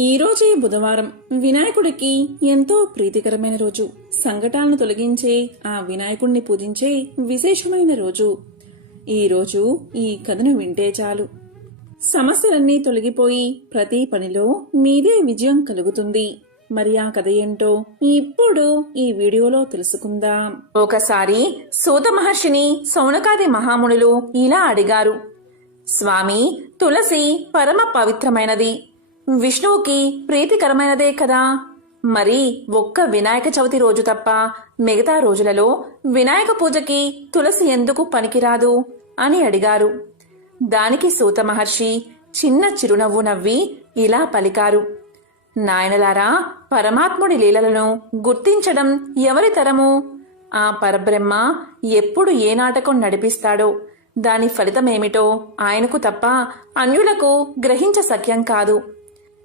ఈ రోజే బుధవారం వినాయకుడికి ఎంతో ప్రీతికరమైన రోజు. సంకటాలను తొలగించే ఆ వినాయకుడిని పూజించే విశేషమైన రోజు. ఈ రోజు ఈ కథను వింటే చాలు, సమస్యలన్నీ తొలగిపోయి ప్రతి పనిలో మీదే విజయం కలుగుతుంది. మరి ఆ కథ ఏంటో ఇప్పుడు ఈ వీడియోలో తెలుసుకుందాం. ఒకసారి సూత మహర్షిని సౌనకాది మహామునులు ఇలా అడిగారు, స్వామి, తులసి పరమ పవిత్రమైనది, విష్ణువుకి ప్రీతికరమైనదే కదా. మరి ఒక్క వినాయక చవితి రోజు తప్ప మిగతా రోజులలో వినాయక పూజకి తులసి ఎందుకు పనికిరాదు అని అడిగారు. దానికి సూత మహర్షి చిన్న చిరునవ్వు నవ్వి ఇలా పలికారు, నాయనలారా, పరమాత్ముడి లీలలను గుర్తించడం ఎవరి తరము? ఆ పరబ్రహ్మ ఎప్పుడు ఏ నాటకం నడిపిస్తాడో దాని ఫలితమేమిటో ఆయనకు తప్ప అన్యులకు గ్రహించ సఖ్యం కాదు.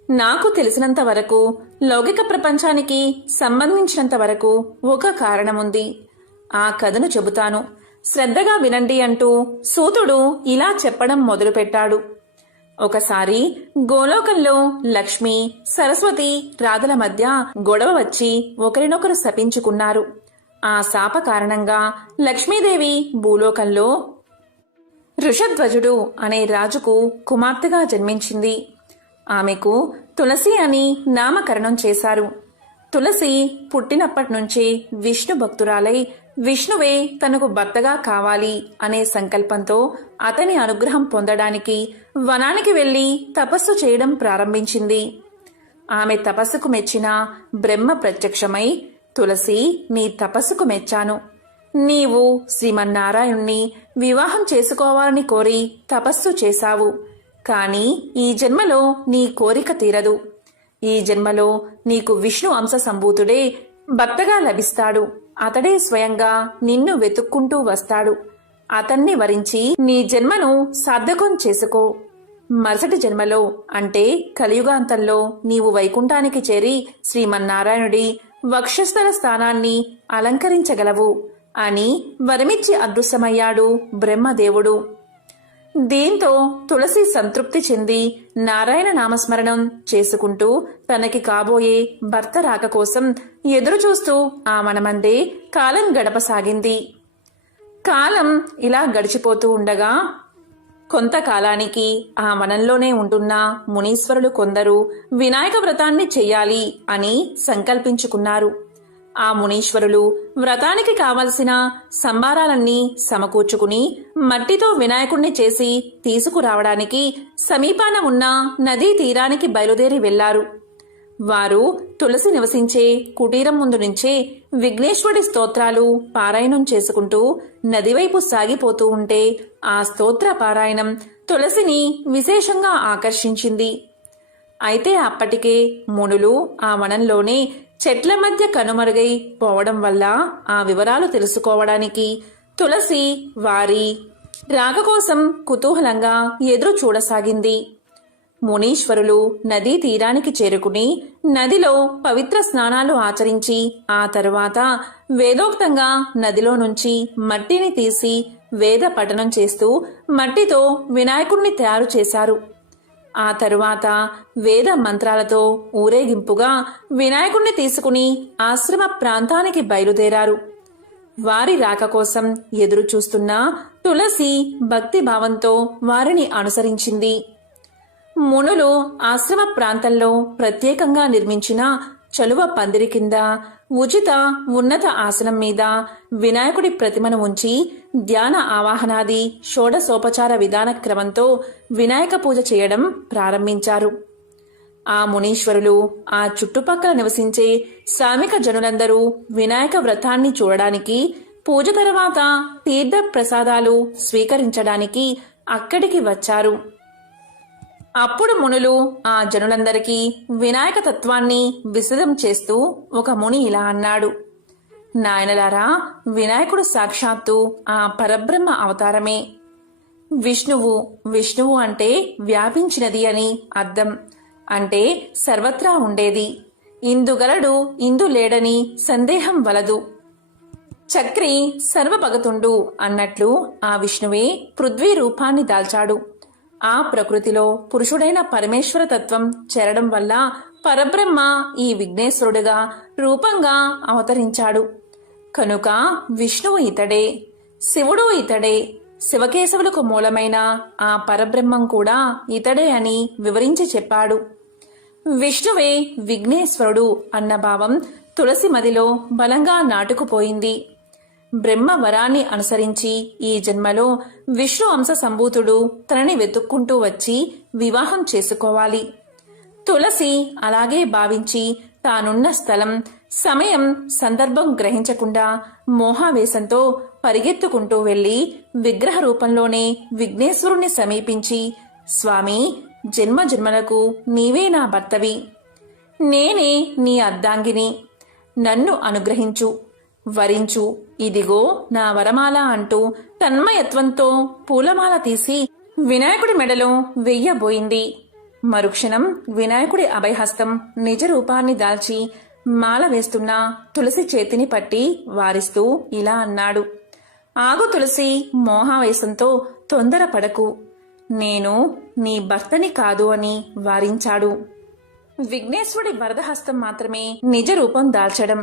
నాకు తెలిసినంత వరకు, లౌకిక ప్రపంచానికి సంబంధించినంత వరకు ఒక కారణముంది. ఆ కథను చెబుతాను, శ్రద్ధగా వినండి అంటూ సూతుడు ఇలా చెప్పడం మొదలుపెట్టాడు. ఒకసారి గోలోకంలో లక్ష్మి, సరస్వతి, రాధల మధ్య గొడవ వచ్చి ఒకరినొకరు శపించుకున్నారు. ఆ శాప కారణంగా లక్ష్మీదేవి భూలోకంలో వృషధ్వజుడు అనే రాజుకు కుమార్తెగా జన్మించింది. ఆమెకు తులసి అని నామకరణం చేశారు. తులసి పుట్టినప్పటి నుంచి విష్ణు భక్తురాలై విష్ణువే తనకు భర్తగా కావాలి అనే సంకల్పంతో అతని అనుగ్రహం పొందడానికి వనానికి వెళ్లి తపస్సు చేయడం ప్రారంభించింది. ఆమె తపస్సుకు మెచ్చిన బ్రహ్మ ప్రత్యక్షమై, తులసి, నీ తపస్సుకు మెచ్చాను. నీవు శ్రీమన్నారాయణుణ్ణి వివాహం చేసుకోవాలని కోరి తపస్సు చేశావు. కాని ఈ జన్మలో నీ కోరిక తీరదు. ఈ జన్మలో నీకు విష్ణు అంశ సంభూతుడే భర్తగా లభిస్తాడు. అతడే స్వయంగా నిన్ను వెతుక్కుంటూ వస్తాడు. అతన్ని వరించి నీ జన్మను సార్థకం చేసుకో. మరుసటి జన్మలో అంటే కలియుగాంతంలో నీవు వైకుంఠానికి చేరి శ్రీమన్నారాయణుడి వక్షస్థల స్థానాన్ని అలంకరించగలవు అని వరమిచ్చి అదృశ్యమయ్యాడు బ్రహ్మదేవుడు. దీంతో తులసి సంతృప్తి చెంది నారాయణ నామస్మరణం చేసుకుంటూ తనకి కాబోయే భర్త రాక కోసం ఎదురుచూస్తూ ఆ వనమందే కాలం గడపసాగింది. కాలం ఇలా గడిచిపోతూ ఉండగా కొంతకాలానికి ఆ వనంలోనే ఉంటున్న మునీశ్వరులు కొందరు వినాయక వ్రతాన్ని చెయ్యాలి అని సంకల్పించుకున్నారు. ఆ మునీశ్వరులు వ్రతానికి కావలసిన సంబారాలన్నీ సమకూర్చుకుని మట్టితో వినాయకుణ్ణి చేసి తీసుకురావడానికి సమీపాన ఉన్న నదీ తీరానికి బయలుదేరి వెళ్లారు. వారు తులసి నివసించే కుటీరం ముందు నుంచే విఘ్నేశ్వరుడి స్తోత్రాలు పారాయణం చేసుకుంటూ నదివైపు సాగిపోతూ ఉంటే ఆ స్తోత్ర పారాయణం తులసిని విశేషంగా ఆకర్షించింది. అయితే అప్పటికే మునులు ఆ వనంలోనే చెట్ల మధ్య కనుమరుగై పోవడం వల్ల ఆ వివరాలు తెలుసుకోవడానికి తులసి వారి రాక కోసం కుతూహలంగా ఎదురు చూడసాగింది. మునీశ్వరులు నదీ తీరానికి చేరుకుని నదిలో పవిత్ర స్నానాలు ఆచరించి ఆ తరువాత వేదోక్తంగా నదిలో నుంచి మట్టిని తీసి వేద పఠనం చేస్తూ మట్టితో వినాయకుణ్ణి తయారు చేశారు. ఆ తరువాత వేద మంత్రాలతో ఊరేగింపుగా వినాయకుణ్ణి తీసుకుని ఆశ్రమ ప్రాంతానికి బయలుదేరారు. వారి రాక కోసం ఎదురు చూస్తున్న తులసి భక్తి భావంతో వారిని అనుసరించింది. మునులు ఆశ్రమ ప్రాంతంలో ప్రత్యేకంగా నిర్మించిన చలువ పందిరి కింద ఉచిత ఉన్నత ఆసనం మీద వినాయకుడి ప్రతిమను ఉంచి ధ్యాన ఆవాహనాది షోడశోపచార విధాన క్రమంతో వినాయక పూజ చేయడం ప్రారంభించారు. ఆ మునీశ్వరులు ఆ చుట్టుపక్కల నివసించే శ్రామిక జనులందరూ వినాయక వ్రతాన్ని చూడడానికి, పూజ తర్వాత తీర్థ ప్రసాదాలు స్వీకరించడానికి అక్కడికి వచ్చారు. అప్పుడు మునులు ఆ జనులందరికీ వినాయక తత్వాన్ని విశదం చేస్తూ ఒక ముని ఇలా అన్నాడు, నాయనలారా, వినాయకుడు సాక్షాత్తు ఆ పరబ్రహ్మ అవతారమే. విష్ణువు అంటే వ్యాపించినది అని అర్థం. అంటే సర్వత్రా ఉండేది. ఇందుగలడు ఇందు లేడని సందేహం వలదు. చక్రి సర్వభగతుండు అన్నట్లు ఆ విష్ణువే పృథ్వీ రూపాన్ని దాల్చాడు. ఆ ప్రకృతిలో పురుషుడైన పరమేశ్వర తత్వం చేరడం వల్ల పరబ్రహ్మ ఈ విఘ్నేశ్వరుడుగా రూపంగా అవతరించాడు. కనుక విష్ణువు ఇతడే, శివుడు ఇతడే, శివకేశవులకు మూలమైన ఆ పరబ్రహ్మం కూడా ఇతడే అని వివరించి చెప్పాడు. విష్ణువే విఘ్నేశ్వరుడు అన్న భావం తులసి మదిలో బలంగా నాటుకుపోయింది. బ్రహ్మ వరాన్ని అనుసరించి ఈ జన్మలో విష్ణు అంశ సంభూతుడు తనని వెతుక్కుంటూ వచ్చి వివాహం చేసుకోవాలి. తులసి అలాగే భావించి తానున్న స్థలం, సమయం, సందర్భం గ్రహించకుండా మోహావేశంతో పరిగెత్తుకుంటూ వెళ్లి విగ్రహ రూపంలోనే విఘ్నేశ్వరుణ్ణి సమీపించి, స్వామి, జన్మ జన్మలకు నీవే నా భర్తవి, నేనే నీ అర్ధాంగిని, నన్ను అనుగ్రహించు, వరించు, ఇదిగో నా వరమాల అంటూ తన్మయత్వంతో పూలమాల తీసి వినాయకుడి మెడలో వెయ్యబోయింది. మరుక్షణం వినాయకుడి అభయహస్తం నిజ రూపాన్ని దాల్చి మాల వేస్తున్న తులసి చేతిని పట్టి వారిస్తూ ఇలా అన్నాడు. ఆగు తులసి, మోహావేశంతో తొందరపడకు, నేను నీ భర్తని కాదు అని వారించాడు. విఘ్నేశ్వరుడి వరదహస్తం మాత్రమే నిజ రూపం దాల్చడం,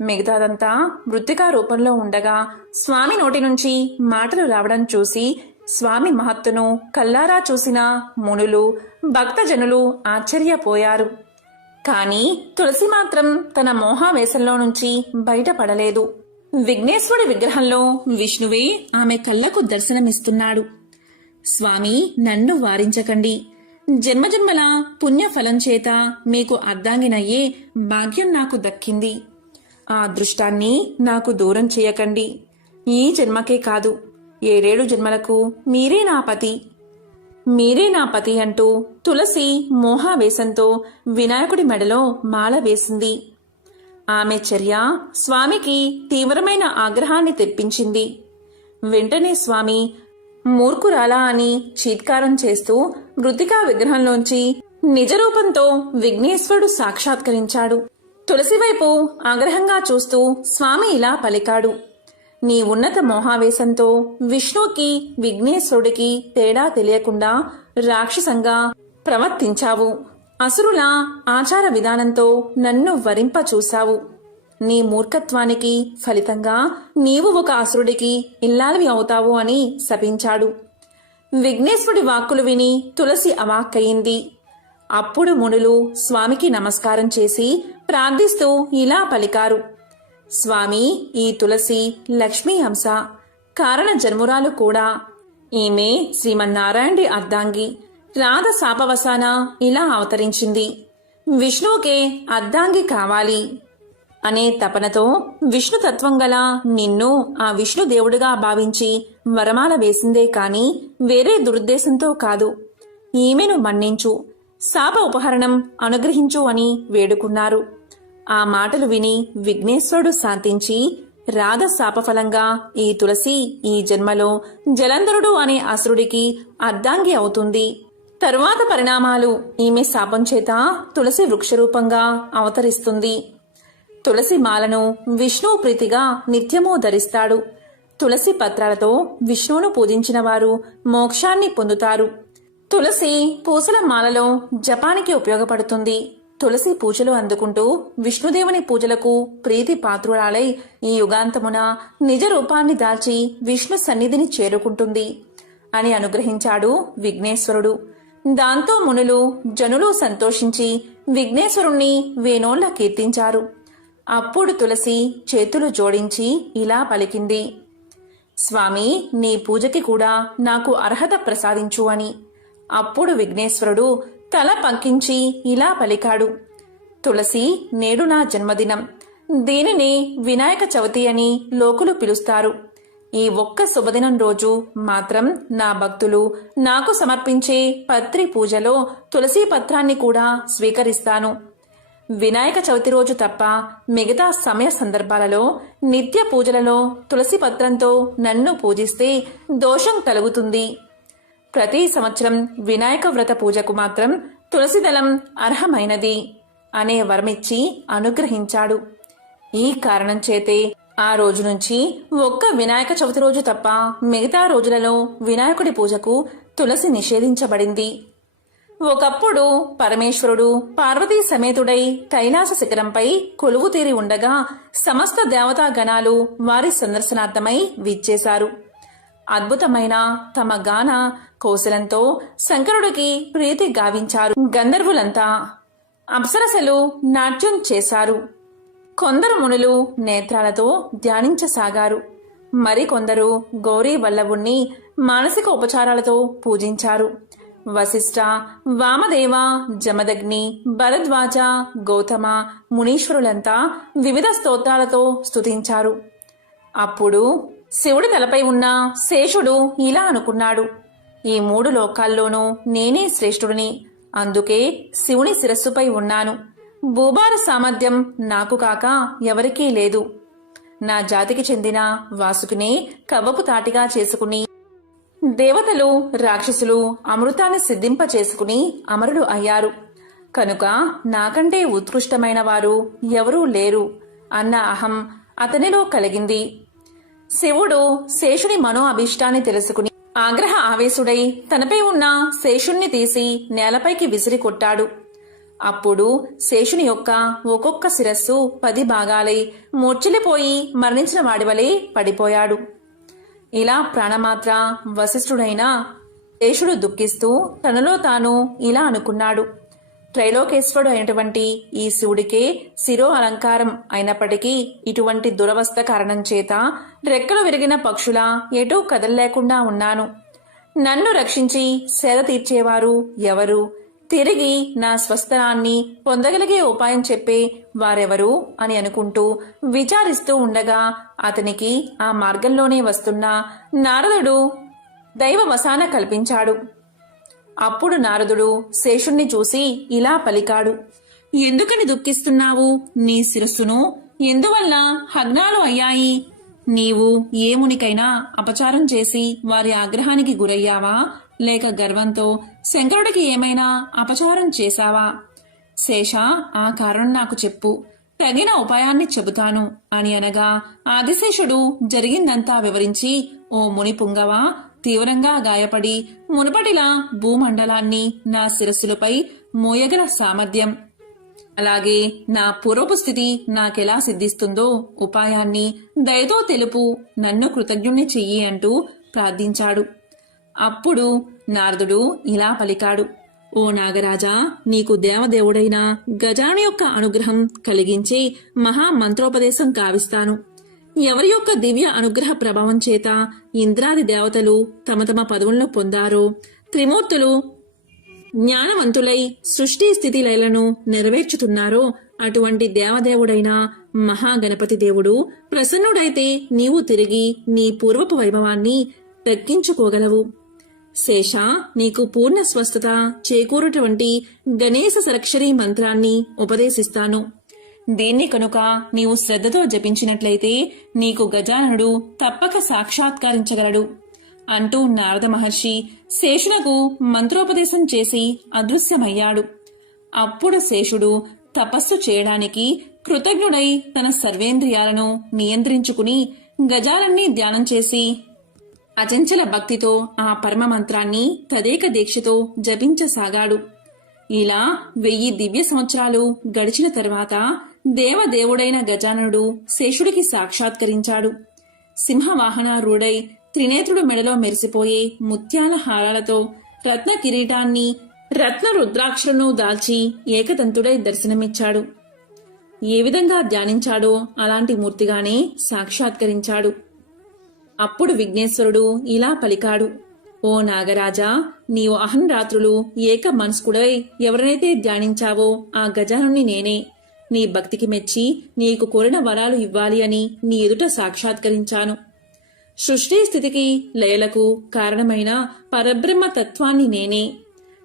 మిగతాదంతా మృత్తికా రూపంలో ఉండగా స్వామి నోటి నుంచి మాటలు రావడం చూసి స్వామి మహత్తును కల్లారా చూసిన మునులు, భక్తజనులు ఆశ్చర్యపోయారు. కాని తులసి మాత్రం తన మోహావేశంలో నుంచి బయటపడలేదు. విఘ్నేశ్వరుడి విగ్రహంలో విష్ణువే ఆమె కళ్లకు దర్శనమిస్తున్నాడు. స్వామి, నన్ను వారించకండి, జన్మజన్మల పుణ్యఫలం చేత మీకు అర్ధాంగినయ్యే భాగ్యం నాకు దక్కింది. ఆ అదృష్టాన్ని నాకు దూరం చేయకండి. ఈ జన్మకే కాదు, 7 జన్మలకు మీరే నా పతి, మీరే నా పతి అంటూ తులసి మోహావేశంతో వినాయకుడి మెడలో మాల వేసింది. ఆమె చర్య స్వామికి తీవ్రమైన ఆగ్రహాన్ని తెప్పించింది. వెంటనే స్వామి మూర్ఖురాలా అని చీత్కారం చేస్తూ మృతికా విగ్రహంలోంచి నిజరూపంతో విఘ్నేశ్వరుడు సాక్షాత్కరించాడు. తులసి వైపు ఆగ్రహంగా చూస్తూ స్వామి ఇలా పలికాడు. నీ ఉన్నత మోహావేశంతో విష్ణువుకి, విఘ్నేశ్వరుడికి తేడా తెలియకుండా రాక్షసంగా ప్రవర్తించావు. అసురుల ఆచార విధానంతో నన్ను వరింప చూశావు. నీ మూర్ఖత్వానికి ఫలితంగా నీవు ఒక అసురుడికి ఇల్లాలివి అవుతావు అని శపించాడు. విఘ్నేశ్వరుడి వాక్కులు విని తులసి అవాక్కయింది. అప్పుడు మునులు స్వామికి నమస్కారం చేసి ప్రార్థిస్తూ ఇలా పలికారు. స్వామి, ఈ తులసి లక్ష్మీ అంశ, కారణ జన్మురాలు కూడా. ఈమె శ్రీమన్నారాయణుడి అర్ధాంగి. రాధ శాపవసాన ఇలా అవతరించింది. విష్ణువుకే అర్ధాంగి కావాలి అనే తపనతో విష్ణుతత్వం గల నిన్ను ఆ విష్ణుదేవుడిగా భావించి వరమాల వేసిందే కాని వేరే దురుద్దేశంతో కాదు. ఈమెను మన్నించు, శాప ఉపహరణం అనుగ్రహించు అని వేడుకున్నారు. ఆ మాటలు విని విఘ్నేశ్వరుడు శాంతించి, రాధ శాపఫలంగా ఈ తులసి ఈ జన్మలో జలంధరుడు అనే అసురుడికి అర్ధాంగి అవుతుంది. తరువాత పరిణామాలు, ఈమె శాపం చేత తులసి వృక్షరూపంగా అవతరిస్తుంది. తులసి మాలను విష్ణువు ప్రీతిగా నిత్యమూ ధరిస్తాడు. తులసి పత్రాలతో విష్ణువును పూజించిన వారు మోక్షాన్ని పొందుతారు. తులసి పూసల మాలలో జపానికి ఉపయోగపడుతుంది. తులసి పూజలు అందుకుంటూ విష్ణుదేవుని పూజలకు ప్రీతి పాత్రురాలై ఈ యుగాంతమున నిజ రూపాన్ని దాల్చి విష్ణు సన్నిధిని చేరుకుంటుంది అని అనుగ్రహించాడు విఘ్నేశ్వరుడు. దాంతో మునులు, జనులు సంతోషించి విఘ్నేశ్వరుణ్ణి వేనోళ్ల కీర్తించారు. అప్పుడు తులసి చేతులు జోడించి ఇలా పలికింది. స్వామి, నీ పూజకి కూడా నాకు అర్హత ప్రసాదించు అని. అప్పుడు విఘ్నేశ్వరుడు తల పంకించి ఇలా పలికాడు. తులసి, నేడు నా జన్మదినం. దీనిని వినాయక చవితి అని లోకులు పిలుస్తారు. ఈ ఒక్క శుభదినం రోజు మాత్రం నా భక్తులు నాకు సమర్పించే పత్రి పూజలో తులసి పత్రాన్ని కూడా స్వీకరిస్తాను. వినాయక చవితి రోజు తప్ప మిగతా సమయ సందర్భాలలో నిత్య పూజలలో తులసి పత్రంతో నన్ను పూజిస్తే దోషం కలుగుతుంది. ప్రతి సంవత్సరం వినాయక వ్రత పూజకు మాత్రం తులసిదళం అర్హమైనది అనే వరమిచ్చి అనుగ్రహించాడు. ఈ కారణం చేతే ఆ రోజు నుంచి ఒక్క వినాయక చవితి రోజు తప్ప మిగతా రోజులలో వినాయకుడి పూజకు తులసి నిషేధించబడింది. ఒకప్పుడు పరమేశ్వరుడు పార్వతీ సమేతుడై కైలాస శిఖరంపై కొలువు తీరి ఉండగా సమస్త దేవతా గణాలు వారి సందర్శనార్థమై విచ్చేశారు. అద్భుతమైన తమ గాన కౌశలంతో శంకరుడికి ప్రీతి గావించారు. గంధర్వులంతా అప్సరసలు నాట్యం చేశారు. కొందరు మునులు నేత్రాలతో ధ్యానించసాగారు. మరికొందరు గౌరీ వల్లభుణ్ణి మానసిక ఉపచారాలతో పూజించారు. వశిష్ఠ, వామదేవ, జమదగ్ని, భరద్వాజ, గౌతమ మునీశ్వరులంతా వివిధ స్తోత్రాలతో స్తుతించారు. అప్పుడు శివుడి తలపై ఉన్న శేషుడు ఇలా అనుకున్నాడు, ఈ 3 లోకాల్లోనూ నేనే శ్రేష్ఠుడిని. అందుకే శివుని శిరస్సుపై ఉన్నాను. భూభార సామర్థ్యం నాకు కాక ఎవరికీ లేదు. నా జాతికి చెందిన వాసుకినే కవ్వపు తాటిగా చేసుకుని దేవతలు, రాక్షసులు అమృతాన్ని సిద్ధింపచేసుకుని అమరులు అయ్యారు. కనుక నాకంటే ఉత్కృష్టమైన వారు ఎవరూ లేరు అన్న అహం అతనిలో కలిగింది. శివుడు శేషుని మనో అభీష్టాన్ని తెలుసుకుని ఆగ్రహ ఆవేశుడై తనపై ఉన్న శేషుణ్ణి తీసి నేలపైకి విసిరి కొట్టాడు. అప్పుడు శేషుని యొక్క ఒక్కొక్క శిరస్సు 10 భాగాలై మూర్ఛిల్లిపోయి మరణించిన వాడివలే పడిపోయాడు. ఇలా ప్రాణమాత్ర వశిష్ఠుడైన శేషుడు దుఃఖిస్తూ తనలో తాను ఇలా అనుకున్నాడు, త్రైలోకేశ్వరుడు అయినటువంటి ఈ శివుడికే శిరో అలంకారం అయినప్పటికీ ఇటువంటి దురవస్థ కారణం చేత రెక్కలు విరిగిన పక్షులా ఎటూ కదలలేకుండా ఉన్నాను. నన్ను రక్షించి సేద తీర్చేవారు ఎవరు? తిరిగి నా స్వస్థలాన్ని పొందగలిగే ఉపాయం చెప్పే వారెవరు అని అనుకుంటూ విచారిస్తూ ఉండగా అతనికి ఆ మార్గంలోనే వస్తున్న నారదుడు దైవవసాన కల్పించాడు. అప్పుడు నారదుడు శేషుణ్ణి చూసి ఇలా పలికాడు, ఎందుకని దుఃఖిస్తున్నావు? నీ శిరస్సును ఎందువల్ల హగ్నాలు అయ్యాయి? నీవు ఏ మునికైనా అపచారం చేసి వారి ఆగ్రహానికి గురయ్యావా? లేక గర్వంతో శంకరుడికి ఏమైనా అపచారం చేశావా? శేష, ఆ కారణం నాకు చెప్పు, తగిన ఉపాయాన్ని చెబుతాను అని అనగా ఆదిశేషుడు జరిగిందంతా వివరించి, ఓ ముని పుంగవ, తీవ్రంగా గాయపడి మునుపటిలా భూమండలాన్ని నా శిరస్సులపై మోయగల సామర్థ్యం, అలాగే నా పూర్వపు స్థితి నాకెలా సిద్ధిస్తుందో ఉపాయాన్ని దయతో తెలుపు, నన్ను కృతజ్ఞుణ్ణి చెయ్యి అంటూ ప్రార్థించాడు. అప్పుడు నారదుడు ఇలా పలికాడు, ఓ నాగరాజా, నీకు దేవదేవుడైన గజాను యొక్క అనుగ్రహం కలిగించే మహామంత్రోపదేశం కావిస్తాను. ఎవరి యొక్క దివ్య అనుగ్రహ ప్రభావం చేత ఇంద్రాది దేవతలు తమ తమ పదవులను పొందారో, త్రిమూర్తులు జ్ఞానవంతులై సృష్టి స్థితి లయలను నెరవేర్చుతున్నారో అటువంటి దేవదేవుడైన మహాగణపతి దేవుడు ప్రసన్నుడైతే నీవు తిరిగి నీ పూర్వపు వైభవాన్ని దక్కించుకోగలవు. శేష, నీకు పూర్ణ స్వస్థత చేకూరుటువంటి గణేశ సరక్షరీ మంత్రాన్ని ఉపదేశిస్తాను. దీన్ని కనుక నీవు శ్రద్ధతో జపించినట్లయితే నీకు గజాననుడు తప్పక సాక్షాత్కరించగలడు అంటూ నారద మహర్షి శేషునకు మంత్రోపదేశం చేసి అదృశ్యమయ్యాడు. అప్పుడు శేషుడు తపస్సు చేయడానికి కృతజ్ఞుడై తన సర్వేంద్రియాలను నియంత్రించుకుని గజాలన్నీ ధ్యానం చేసి అచంచల భక్తితో ఆ పరమ మంత్రాన్ని తదేక దీక్షతో జపించసాగాడు. ఇలా 1000 దివ్య సంవత్సరాలు గడిచిన తర్వాత దేవదేవుడైన గజాననుడు శేషుడికి సాక్షాత్కరించాడు. సింహవాహనారూఢై త్రినేత్రుడు మెడలో మెరిసిపోయే ముత్యాల హారాలతో రత్న కిరీటాన్ని రత్న రుద్రాక్షలను దాల్చి ఏకదంతుడై దర్శనమిచ్చాడు. ఏ విధంగా ధ్యానించాడో అలాంటి మూర్తిగానే సాక్షాత్కరించాడు. అప్పుడు విఘ్నేశ్వరుడు ఇలా పలికాడు, ఓ నాగరాజా, నీవు అహంరాత్రులు ఏక మనస్కుడై ఎవరినైతే ధ్యానించావో ఆ గజానుని నేనే. నీ భక్తికి మెచ్చి నీకు కోరిన వరాలు ఇవ్వాలి అని నీ ఎదుట సాక్షాత్కరించాను. సృష్టి స్థితికి లయలకు కారణమైన పరబ్రహ్మ తత్వాన్ని నేనే.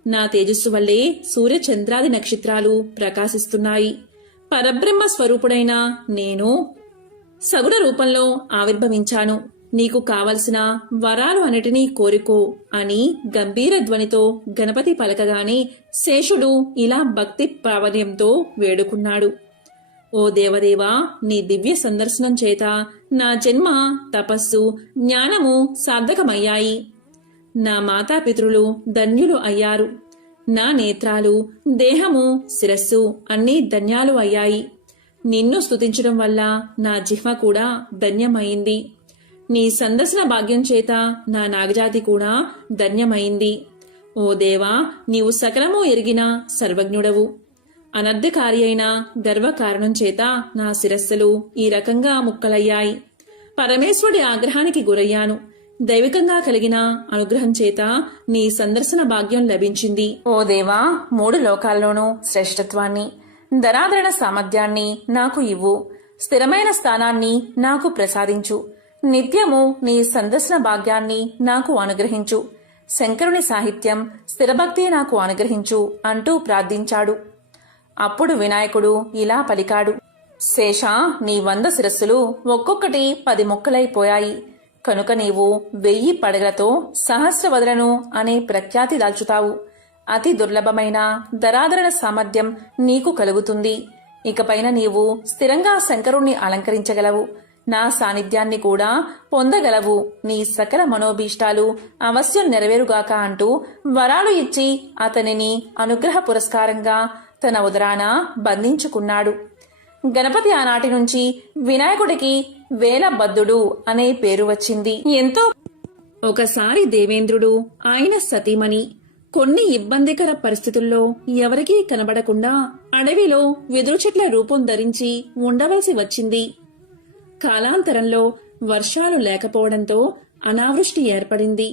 నా తేజస్సు వల్లే సూర్యచంద్రాది నక్షత్రాలు ప్రకాశిస్తున్నాయి. పరబ్రహ్మ స్వరూపుడైన నేను సగుణ రూపంలో ఆవిర్భవించాను. నీకు కావలసిన వరాలు అన్నిటినీ కోరుకో అని గంభీర ధ్వనితో గణపతి పలకగానే శేషుడు ఇలా భక్తి ప్రావణ్యంతో వేడుకున్నాడు, ఓ దేవదేవా, నీ దివ్య సందర్శనం చేత నా జన్మ, తపస్సు, జ్ఞానము సార్థకమయ్యాయి. నా మాతాపితృలు ధన్యులు అయ్యారు. నా నేత్రాలు, దేహము, శిరస్సు అన్నీ ధన్యాలు అయ్యాయి. నిన్ను స్తుతించడం వల్ల నా జిహ్వ కూడా ధన్యమైంది. నీ సందర్శన భాగ్యం చేత నా నాగజాతి కూడా ధన్యమైంది. ఓ దేవా, నీవు సకలము ఎరిగిన సర్వజ్ఞుడవు. అనర్థకారి అయిన గర్వకారణం చేత నా శిరస్సులు ఈ రకంగా ముక్కలయ్యాయి. పరమేశ్వరుడి ఆగ్రహానికి గురయ్యాను. దైవికంగా కలిగిన అనుగ్రహం చేత నీ సందర్శన భాగ్యం లభించింది. ఓ దేవా, 3 లోకాల్లోనూ శ్రేష్ఠత్వాన్ని, ధరాధరణ సామర్థ్యాన్ని నాకు ఇవ్వు. స్థిరమైన స్థానాన్ని నాకు ప్రసాదించు. నిత్యము నీ సందర్శన భాగ్యాన్ని నాకు అనుగ్రహించు. శంకరుని సాహిత్యం, స్థిరభక్తి నాకు అనుగ్రహించు అంటూ ప్రార్థించాడు. అప్పుడు వినాయకుడు ఇలా పలికాడు. శేష, నీ 100 శిరస్సులు ఒక్కొక్కటి 10 ముక్కలైపోయాయి. కనుక నీవు 1000 పడగలతో సహస్రవదలను అనే ప్రఖ్యాతి దాల్చుతావు. అతి దుర్లభమైన ధరాధరణ సామర్థ్యం నీకు కలుగుతుంది. ఇకపైన నీవు స్థిరంగా శంకరుణ్ణి అలంకరించగలవు. నా సాన్నిధ్యాన్ని కూడా పొందగలవు. నీ సకల మనోభీష్టాలు అవశ్యం నెరవేరుగాక అంటూ వరాలు ఇచ్చి అతనిని అనుగ్రహ పురస్కారంగా తన ఉదరాన బంధించుకున్నాడు. గణపతి ఆనాటి నుంచి వినాయకుడికి వేలబద్ధుడు అనే పేరు వచ్చింది. ఎంతో ఒకసారి దేవేంద్రుడు, ఆయన సతీమణి కొన్ని ఇబ్బందికర పరిస్థితుల్లో ఎవరికీ కనబడకుండా అడవిలో వెదురు చెట్ల రూపం ధరించి ఉండవలసి వచ్చింది. కాలాంతరంలో వర్షాలు లేకపోవడంతో అనావృష్టి ఏర్పడింది.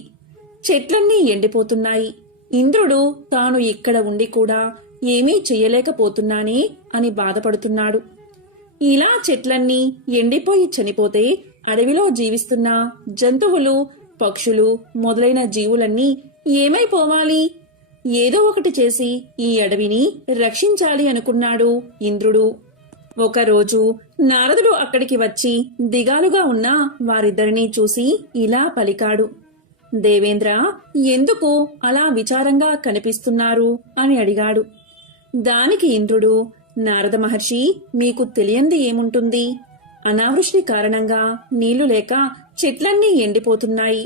చెట్లన్నీ ఎండిపోతున్నాయి. ఇంద్రుడు తాను ఇక్కడ ఉండి కూడా ఏమీ చెయ్యలేకపోతున్నానే అని బాధపడుతున్నాడు. ఇలా చెట్లన్నీ ఎండిపోయి చనిపోతే అడవిలో జీవిస్తున్న జంతువులు, పక్షులు మొదలైన జీవులన్నీ ఏమైపోవాలి? ఏదో ఒకటి చేసి ఈ అడవిని రక్షించాలి అనుకున్నాడు ఇంద్రుడు. ఒకరోజు నారదుడు అక్కడికి వచ్చి దిగాలుగా ఉన్న వారిద్దరినీ చూసి ఇలా పలికాడు. దేవేంద్ర, ఎందుకు అలా విచారంగా కనిపిస్తున్నారు అని అడిగాడు. దానికి ఇంద్రుడు, నారద మహర్షి, మీకు తెలియంది ఏముంటుంది? అనావృష్టి కారణంగా నీళ్లు లేక చెట్లన్నీ ఎండిపోతున్నాయి.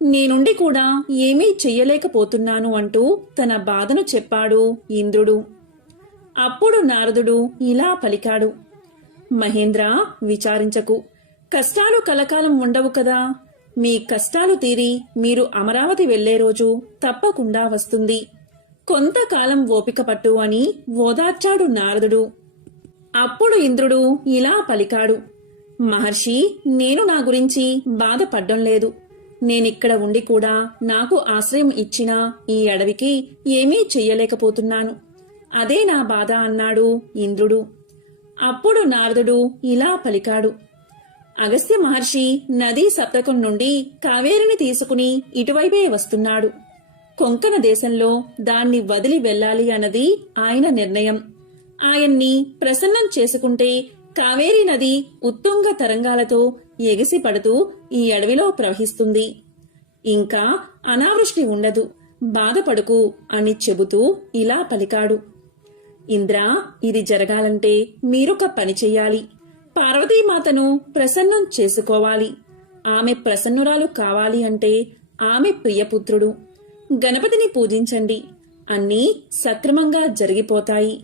నేనుండి కూడా ఏమీ చెయ్యలేకపోతున్నాను అంటూ తన బాధను చెప్పాడు ఇంద్రుడు. అప్పుడు నారదుడు ఇలా పలికాడు. మహేంద్ర, విచారించకు. కష్టాలు కలకాలం ఉండవు కదా. మీ కష్టాలు తీరి మీరు అమరావతి వెళ్లే రోజు తప్పకుండా వస్తుంది. కొంతకాలం ఓపిక పట్టు అని ఓదార్చాడు నారదుడు. అప్పుడు ఇంద్రుడు ఇలా పలికాడు. మహర్షి, నేను నా గురించి బాధపడ్డం లేదు. నేనిక్కడ ఉండి కూడా నాకు ఆశ్రయం ఇచ్చిన ఈ అడవికి ఏమీ చెయ్యలేకపోతున్నాను. అదే నా బాధ అన్నాడు ఇంద్రుడు. అప్పుడు నారదుడు ఇలా పలికాడు. అగస్త్య మహర్షి నదీ సప్తకం నుండి కావేరిని తీసుకుని ఇటువైపే వస్తున్నాడు. కొంకణ దేశంలో దాన్ని వదిలి వెళ్లాలి అన్నది ఆయన నిర్ణయం. ఆయన్ని ప్రసన్నం చేసుకుంటే కావేరీ నది ఉత్తుంగ తరంగాలతో ఎగిసి పడుతూ ఈ అడవిలో ప్రవహిస్తుంది. ఇంకా అనావృష్టి ఉండదు. బాధపడుకు అని చెబుతూ ఇలా పలికాడు. ఇంద్రా, ఇది జరగాలంటే మీరొక పని చెయ్యాలి. పార్వతీమాతను ప్రసన్నం చేసుకోవాలి. ఆమె ప్రసన్నురాలు కావాలి అంటే ఆమె ప్రియపుత్రుడు గణపతిని పూజించండి. అన్నీ సక్రమంగా జరిగిపోతాయి.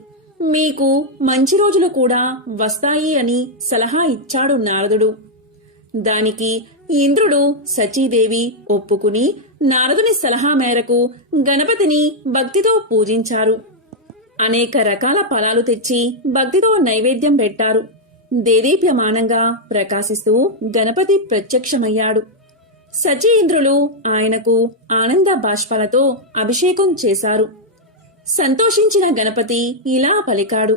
మీకు మంచి రోజులు కూడా వస్తాయి అని సలహా ఇచ్చాడు నారదుడు. దానికి ఇంద్రుడు, సచీదేవి ఒప్పుకుని నారదుని సలహా మేరకు గణపతిని భక్తితో పూజించారు. అనేక రకాల ఫలాలు తెచ్చి భక్తితో నైవేద్యం పెట్టారు. దేదీప్యమానంగా ప్రకాశిస్తూ గణపతి ప్రత్యక్షమయ్యాడు. సచీంద్రులు ఆయనకు ఆనంద బాష్పాలతో అభిషేకం చేశారు. సంతోషించిన గణపతి ఇలా పలికాడు.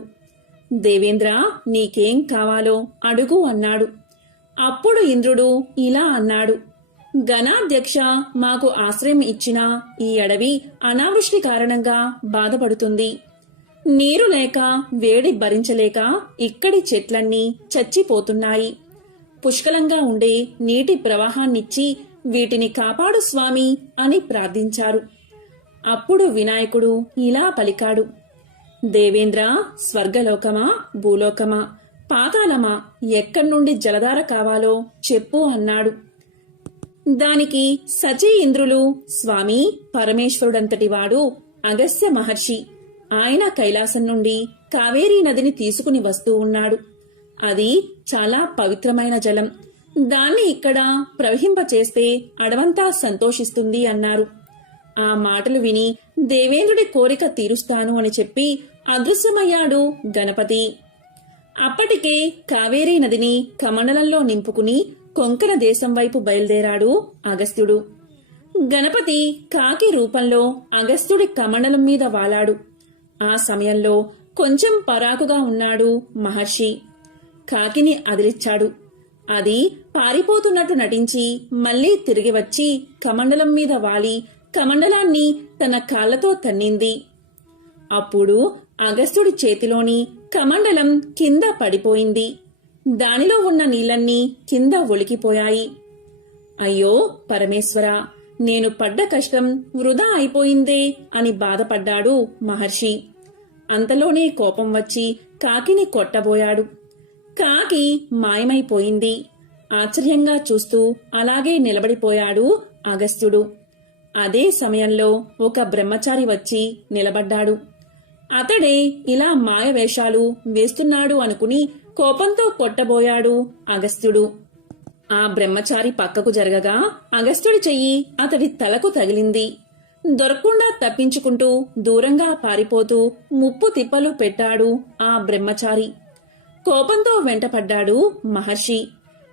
దేవేంద్ర, నీకేం కావాలో అడుగు అన్నాడు. అప్పుడు ఇంద్రుడు ఇలా అన్నాడు. గణాధ్యక్ష, మాకు ఆశ్రయం ఇచ్చిన ఈ అడవి అనావృష్టి కారణంగా బాధపడుతుంది. నీరు లేక వేడి భరించలేక ఇక్కడి చెట్లన్నీ చచ్చిపోతున్నాయి. పుష్కలంగా ఉండే నీటి ప్రవాహాన్నిచ్చి వీటిని కాపాడు స్వామి అని ప్రార్థించారు. అప్పుడు వినాయకుడు ఇలా పలికాడు. దేవేంద్ర, స్వర్గలోకమా, భూలోకమా, పాతాళమా, ఎక్కడ్నుండి జలధార కావాలో చెప్పు అన్నాడు. దానికి సచీ ఇంద్రులు, స్వామి పరమేశ్వరుడంతటివాడు అగస్త్య మహర్షి, ఆయన కైలాసం నుండి కావేరీ నదిని తీసుకుని వస్తూ ఉన్నాడు. అది చాలా పవిత్రమైన జలం, దాన్ని ఇక్కడ ప్రవహింపచేస్తే అడవంతా సంతోషిస్తుంది అన్నారు. ఆ మాటలు విని దేవేంద్రుడి కోరిక తీరుస్తాను అని చెప్పి అదృశ్యమయ్యాడు గణపతి. అప్పటికే కావేరీ నదిని కమండలంలో నింపుకుని కొంకణ దేశం వైపు బయలుదేరాడు అగస్త్యుడు. గణపతి కాకి రూపంలో అగస్త్యుడి కమండలం మీద వాలాడు. ఆ సమయంలో కొంచెం పరాకుగా ఉన్నాడు మహర్షి. కాకిని అదిలిచ్చాడు. అది పారిపోతున్నట్టు నటించి మళ్లీ తిరిగి వచ్చి కమండలం మీద వాలి కమండలాన్ని తన కాళ్లతో తన్నింది. అప్పుడు అగస్త్యుడి చేతిలోని కమండలం కింద పడిపోయింది. దానిలో ఉన్న నీళ్లన్నీ కింద ఒలికిపోయాయి. అయ్యో పరమేశ్వరా, నేను పడ్డ కష్టం వృధా అయిపోయిందే అని బాధపడ్డాడు మహర్షి. అంతలోనే కోపం వచ్చి కాకిని కొట్టబోయాడు. కాకి మాయమైపోయింది. ఆశ్చర్యంగా చూస్తూ అలాగే నిలబడిపోయాడు అగస్త్యుడు. అదే సమయంలో ఒక బ్రహ్మచారి వచ్చి నిలబడ్డాడు. అతడే ఇలా మాయవేషాలు వేస్తున్నాడు అనుకుని కోపంతో కొట్టబోయాడు అగస్త్యుడు. ఆ బ్రహ్మచారి పక్కకు జరగగా అగస్త్యుడి చెయ్యి అతడి తలకు తగిలింది. దొరకకుండా తప్పించుకుంటూ దూరంగా పారిపోతూ ముప్పు తిప్పలు పెట్టాడు ఆ బ్రహ్మచారి. కోపంతో వెంటపడ్డాడు మహర్షి.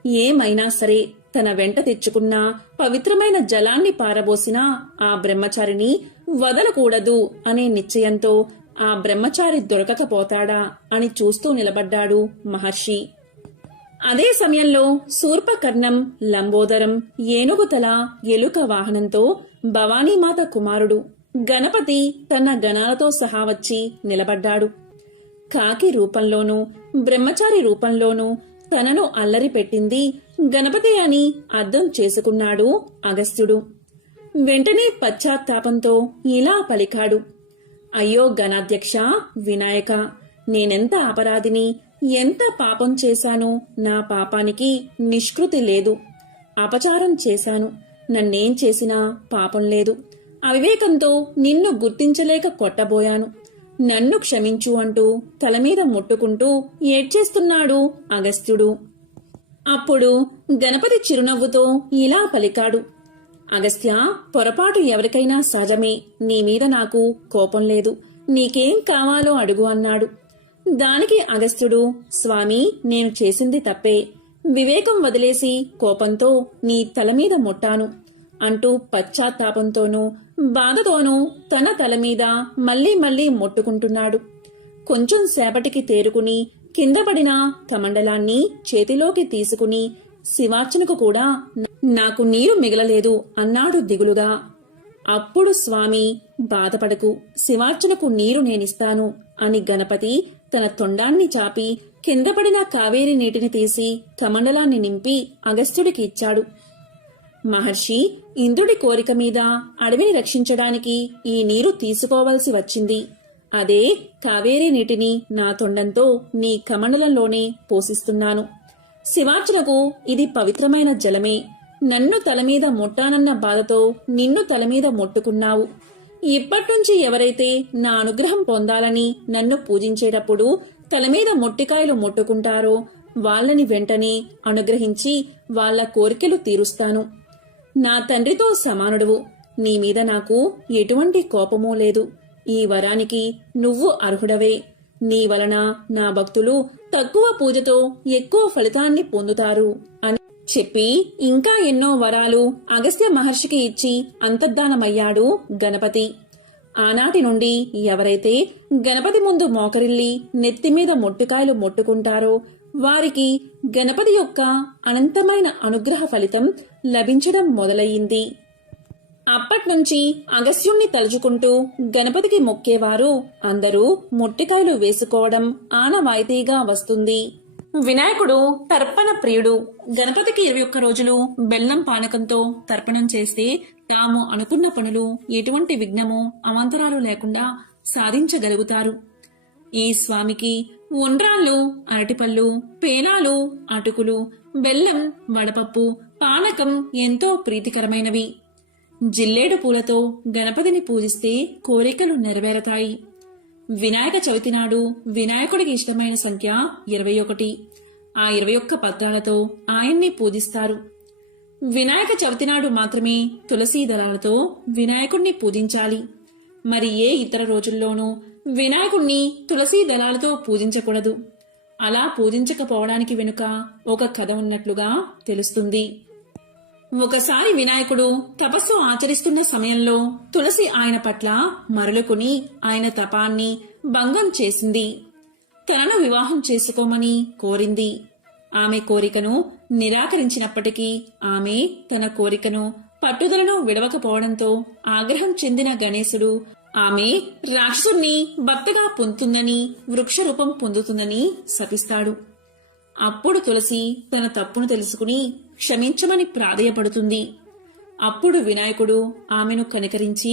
ఏమైనా సరే తన వెంట తెచ్చుకున్న పవిత్రమైన జలాన్ని పారబోసిన ఆ బ్రహ్మచారిని వదలకూడదు అనే నిశ్చయంతో ఆ బ్రహ్మచారి దొరకకపోతాడా అని చూస్తూ నిలబడ్డాడు మహర్షి. అదే సమయంలో శూర్పకర్ణం, లంబోదరం, ఏనుగుతల, ఎలుక వాహనంతో భవానీమాత కుమారుడు గణపతి తన గణాలతో సహా వచ్చి నిలబడ్డాడు. కాకి రూపంలోనూ బ్రహ్మచారి రూపంలోనూ తనను అల్లరి పెట్టింది గణపతి అని అర్థం చేసుకున్నాడు అగస్త్యుడు. వెంటనే పశ్చాత్తాపంతో ఇలా పలికాడు. అయ్యో గణాధ్యక్ష వినాయక, నేనెంత అపరాధిని, ఎంత పాపం చేశాను. నా పాపానికి నిష్కృతి లేదు. అపచారం చేశాను. నన్నేం చేసినా పాపం లేదు. అవివేకంతో నిన్ను గుర్తించలేక కొట్టబోయాను. నన్ను క్షమించు అంటూ తలమీద ముట్టుకుంటూ ఏడ్చేస్తున్నాడు అగస్త్యుడు. అప్పుడు గణపతి చిరునవ్వుతో ఇలా పలికాడు. అగస్త్య, పొరపాటు ఎవరికైనా సహజమే. నీ మీద నాకు కోపం లేదు. నీకేం కావాలో అడుగు అన్నాడు. దానికి అగస్త్యుడు, స్వామి, నేను చేసింది తప్పే. వివేకం వదిలేసి కోపంతో నీ తలమీద ముట్టాను అంటూ పశ్చాత్తాపంతోనూ బాధతోనూ తన తలమీద మళ్లీ మళ్లీ ముట్టుకుంటున్నాడు. కొంచెం సేపటికి తేరుకుని కిందపడిన కమండలాన్ని చేతిలోకి తీసుకుని శివార్చనకు కూడా నాకు నీరు మిగలలేదు అన్నాడు దిగులుగా. అప్పుడు స్వామి, బాధపడకు, శివార్చనకు నీరు నేనిస్తాను అని గణపతి తన తొండాన్ని చాపి కిందపడిన కావేరి నీటిని తీసి కమండలాన్ని నింపి అగస్త్యుడికి ఇచ్చాడు. మహర్షి, ఇంద్రుడి కోరిక మీద అడవిని రక్షించడానికి ఈ నీరు తీసుకోవలసి వచ్చింది. అదే కావేరీ నీటిని నా తొండంతో నీ కమండలంలోనే పోసిస్తున్నాను. శివార్చనకు ఇది పవిత్రమైన జలమే. నన్ను తలమీద ముట్టానన్న బాధతో నిన్ను తలమీద ముట్టుకున్నావు. ఇప్పట్నుంచి ఎవరైతే నా అనుగ్రహం పొందాలని నన్ను పూజించేటప్పుడు తలమీద మొట్టికాయలు ముట్టుకుంటారో వాళ్ళని వెంటనే అనుగ్రహించి వాళ్ల కోరికలు తీరుస్తాను. నా తండ్రితో సమానుడువు. నీ మీద నాకు ఎటువంటి కోపమూ లేదు. ఈ వరానికి నువ్వు అర్హుడవే. నీ వలన నా భక్తులు తక్కువ పూజతో ఎక్కువ ఫలితాన్ని పొందుతారు అని చెప్పి ఇంకా ఎన్నో వరాలు అగస్త్య మహర్షికి ఇచ్చి అంతర్ధానమయ్యాడు గణపతి. ఆనాటి నుండి ఎవరైతే గణపతి ముందు మోకరిల్లి నెత్తిమీద మొట్టికాయలు మొట్టుకుంటారో వారికి గణపతి యొక్క అనంతమైన అనుగ్రహ ఫలితం లభించడం మొదలయ్యింది. అప్పట్నుంచి అగస్త్యుణ్ణి తలుచుకుంటూ గణపతికి మొక్కేవారు అందరూ మొట్టికాయలు వేసుకోవడం ఆనవాయితీగా వస్తుంది. వినాయకుడు తర్పణ ప్రియుడు. గణపతికి 21 రోజులు బెల్లం పానకంతో తర్పణం చేస్తే తాము అనుకున్న పనులు ఎటువంటి విఘ్నము అవాంతరాలు లేకుండా సాధించగలుగుతారు. ఈ స్వామికి ఉండ్రాళ్ళు, అరటిపళ్ళు, పేలాలు, అటుకులు, బెల్లం, వడపప్పు, పానకం ఎంతో ప్రీతికరమైనవి. జిల్లేడు పూలతో గణపతిని పూజిస్తే కోరికలు నెరవేరతాయి. వినాయక చవితి నాడు వినాయకుడికి ఇష్టమైన సంఖ్య 21. ఆ 21 పత్రాలతో ఆయన్ని పూజిస్తారు. వినాయక చవితి నాడు మాత్రమే తులసీ దళాలతో వినాయకుణ్ణి పూజించాలి. మరి ఏ ఇతర రోజుల్లోనూ వినాయకుణ్ణి తులసీ దళాలతో పూజించకూడదు. అలా పూజించకపోవడానికి వెనుక ఒక కథ ఉన్నట్లుగా తెలుస్తుంది. ఒకసారి వినాయకుడు తపస్సు ఆచరిస్తున్న సమయంలో తులసి ఆయన పట్ల మరలుకుని ఆయన తపాన్ని భంగం చేసింది. తనను వివాహం చేసుకోమని కోరింది. ఆమె కోరికను నిరాకరించినప్పటికీ ఆమె తన కోరికను పట్టుదలను విడవకపోవడంతో ఆగ్రహం చెందిన గణేశుడు ఆమె రాక్షసుణ్ణి భర్తగా పొందుతుందని, వృక్షరూపం పొందుతుందని శపిస్తాడు. అప్పుడు తులసి తన తప్పును తెలుసుకుని క్షమించమని ప్రాధేయపడుతుంది. అప్పుడు వినాయకుడు ఆమెను కనికరించి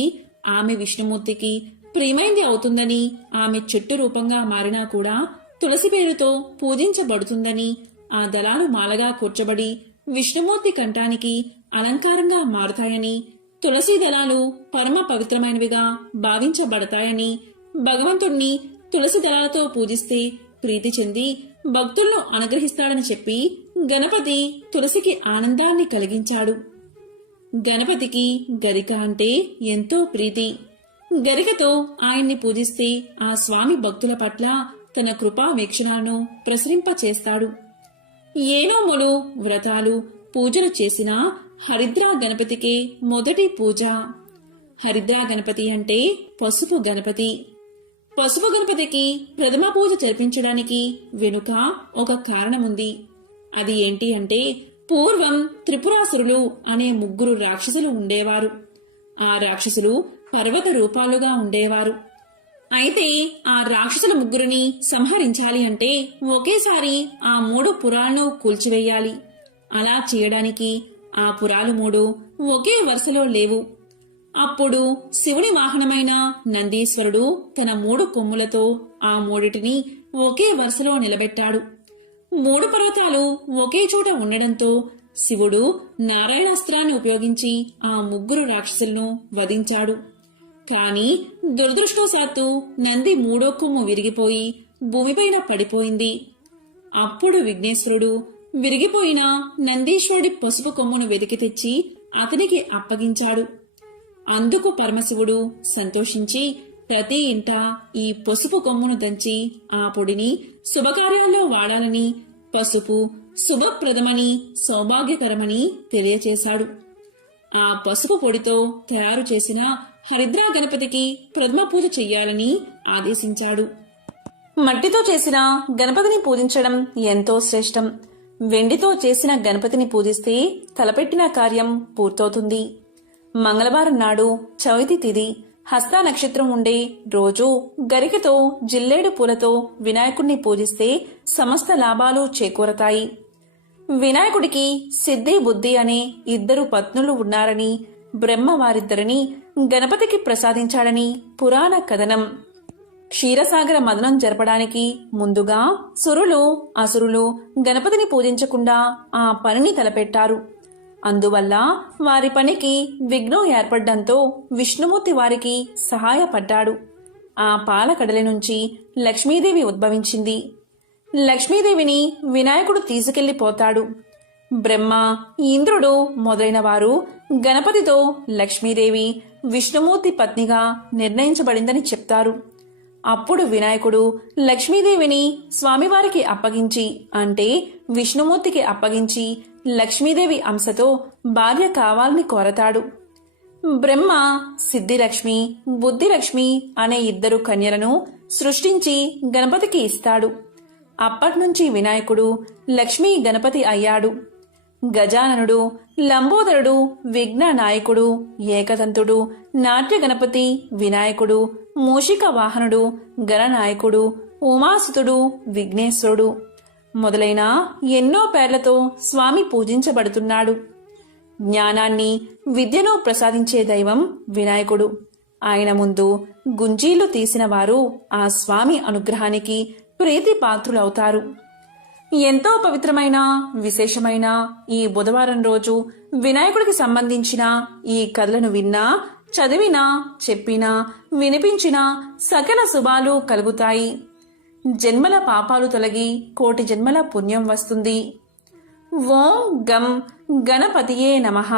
ఆమె విష్ణుమూర్తికి ప్రియమైంది అవుతుందని, ఆమె చెట్టు రూపంగా మారినా కూడా తులసి పేరుతో పూజించబడుతుందని, ఆ దళాలు మాలగా కూర్చబడి విష్ణుమూర్తి కంఠానికి అలంకారంగా మారుతాయని, తులసి దళాలు పరమ పవిత్రమైనవిగా భావించబడతాయని, భగవంతుణ్ణి తులసి దళాలతో పూజిస్తే ప్రీతి చెంది భక్తులను అనుగ్రహిస్తాడని చెప్పి గణపతి తులసికి ఆనందాన్ని కలిగించాడు. గణపతికి గరిక అంటే ఎంతో ప్రీతి. గరికతో ఆయన్ని పూజిస్తే ఆ స్వామి భక్తుల పట్ల తన కృపా వీక్షణాలను ప్రసరింపచేస్తాడు. ఏ నోములు, వ్రతాలు, పూజలు చేసినా హరిద్రా గణపతికే మొదటి పూజ. హరిద్రా గణపతి అంటే పసుపు గణపతి. పసుపు గణపతికి ప్రథమ పూజ జరిపించడానికి వెనుక ఒక కారణముంది. అది ఏంటి అంటే, పూర్వం త్రిపురాసురులు అనే 3 రాక్షసులు ఉండేవారు. ఆ రాక్షసులు పర్వత రూపాలుగా ఉండేవారు. అయితే ఆ రాక్షసుల 3 సంహరించాలి అంటే ఒకేసారి ఆ 3 పురాలను కూల్చివేయాలి. అలా చేయడానికి ఆ పురాలు 3 ఒకే వరుసలో లేవు. అప్పుడు శివుని వాహనమైన నందీశ్వరుడు తన 3 కొమ్ములతో ఆ 3 ఒకే వరుసలో నిలబెట్టాడు. 3 పర్వతాలు ఒకే చోట ఉండడంతో శివుడు నారాయణాస్త్రాన్ని ఉపయోగించి ఆ 3 రాక్షసులను వధించాడు. కాని దురదృష్టవశాత్తు నంది 3వ కొమ్ము విరిగిపోయి భూమిపైన పడిపోయింది. అప్పుడు విఘ్నేశ్వరుడు విరిగిపోయిన నందీశ్వరుడి పసుపు కొమ్మును వెతికి తెచ్చి అతనికి అప్పగించాడు. అందుకు పరమశివుడు సంతోషించి ప్రతి ఇంట ఈ పసుపు కొమ్మును దంచి ఆ పొడిని శుభకార్యాల్లో వాడాలని, పసుపు శుభప్రదమని, సౌభాగ్యకరమని తెలియచేశాడు. ఆ పసుపు పొడితో తయారు చేసిన హరిద్రా గణపతికి ప్రథమ పూజ చెయ్యాలని ఆదేశించాడు. మట్టితో చేసిన గణపతిని పూజించడం ఎంతో శ్రేష్టం. వెండితో చేసిన గణపతిని పూజిస్తే తలపెట్టిన కార్యం పూర్తవుతుంది. మంగళవారం నాడు చవితి తిథి, హస్త నక్షత్రం ఉండే రోజు గరికతో జిల్లేడు పూలతో వినాయకుడిని పూజిస్తే సమస్త లాభాలు చేకూరతాయి. వినాయకుడికి సిద్ధి, బుద్ధి అనే 2 పత్నులు ఉన్నారని, బ్రహ్మ వారిద్దరిని గణపతికి ప్రసాదించాడని పురాణ కథనం. క్షీరసాగర మదనం జరపడానికి ముందుగా సురులు, అసురులు గణపతిని పూజించకుండా ఆ పనిని తలపెట్టారు. అందువల్ల వారి పనికి విఘ్నం ఏర్పడ్డంతో విష్ణుమూర్తి వారికి సహాయపడ్డాడు. ఆ పాలకడలి నుంచి లక్ష్మీదేవి ఉద్భవించింది. లక్ష్మీదేవిని వినాయకుడు తీసుకెళ్లిపోతాడు. బ్రహ్మ, ఇంద్రుడు మొదలైన వారు గణపతితో లక్ష్మీదేవి విష్ణుమూర్తి పత్నిగా నిర్ణయించబడిందని చెప్తారు. అప్పుడు వినాయకుడు లక్ష్మీదేవిని స్వామివారికి అప్పగించి, అంటే విష్ణుమూర్తికి అప్పగించి లక్ష్మీదేవి అంశతో భార్య కావాలని కోరతాడు. బ్రహ్మ సిద్ధిలక్ష్మి, బుద్ధిలక్ష్మి అనే 2 కన్యలను సృష్టించి గణపతికి ఇస్తాడు. అప్పట్నుంచి వినాయకుడు లక్ష్మీ గణపతి అయ్యాడు. గజాననుడు, లంబోదరుడు, విఘ్న నాయకుడు, ఏకదంతుడు, నాట్య గణపతి, వినాయకుడు, మూషిక వాహనుడు, గణనాయకుడు, ఉమాసుతుడు, విఘ్నేశ్వరుడు మొదలైన ఎన్నో పేర్లతో స్వామి పూజించబడుతున్నాడు. జ్ఞానాన్ని, విద్యను ప్రసాదించే దైవం వినాయకుడు. ఆయన ముందు గుంజీలు తీసిన వారు ఆ స్వామి అనుగ్రహానికి ప్రీతి పాత్రులవుతారు. ఎంతో పవిత్రమైన విశేషమైన ఈ బుధవారం రోజు వినాయకుడికి సంబంధించిన ఈ కథలను విన్నా, చదివినా, చెప్పినా, వినిపించినా సకల శుభాలు కలుగుతాయి. జన్మల పాపాలు తొలగి కోటి జన్మల పుణ్యం వస్తుంది. ఓం గం గణపతియే నమః.